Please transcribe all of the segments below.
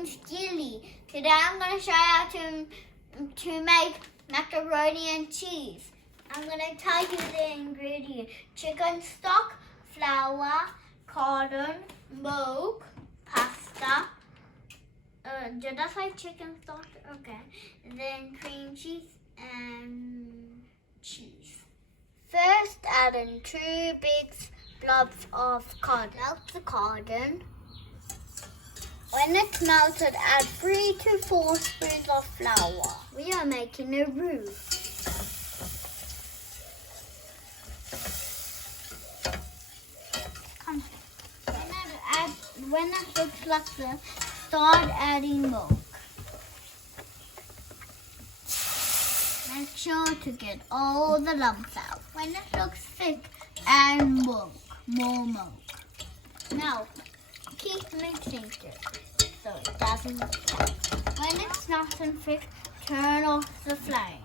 name's Gili. Today I'm going to show you how to make macaroni and cheese. I'm going to tell you the ingredients. Chicken stock, flour, cotton, milk, pasta. Did I say chicken stock? Okay. And then cream cheese and cheese. First, add in 2 big blobs of cotton. Melt the cotton. When it's melted, add 3 to 4 spoons of flour. We are making a roux. When it looks like this, start adding milk. Make sure to get all the lumps out. When it looks thick, add milk, more milk. Now, keep mixing it so it doesn't stick. When it's nice and thick, turn off the flame.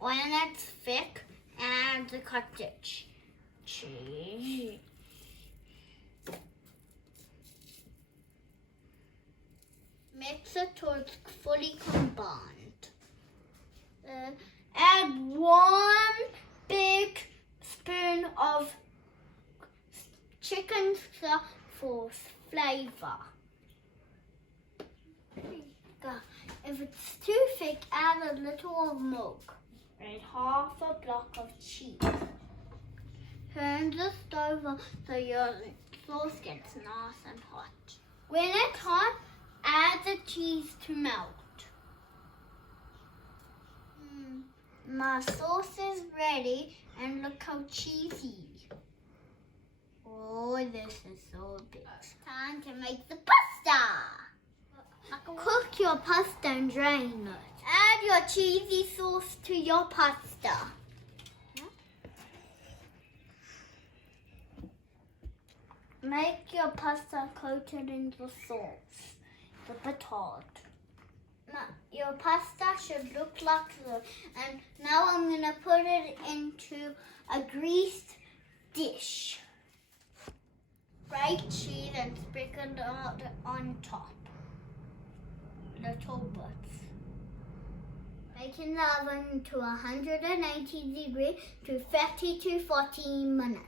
When it's thick, add the cottage cheese. Mix it till it's fully combined. Add 1 big spoon of chicken stock for flavor. If it's too thick, add a little of milk and half a block of cheese. Turn the stove on so your sauce gets nice and hot. When it's hot, add the cheese to melt. My sauce is ready and look how cheesy. Oh, this is so big. Time to make the pasta. Cook your pasta and drain it. Add your cheesy sauce to your pasta. Make your pasta coated in the sauce, the batard. Now, your pasta should look like this. And now I'm going to put it into a greased dish. Grate cheese and sprinkle it on top. Little bits. Bake in the oven to 180 degrees to 30 to 40 minutes.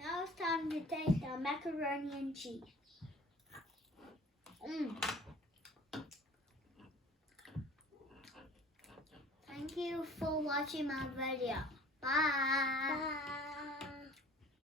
Now it's time to taste our macaroni and cheese. Thank you for watching my video. Bye. Bye.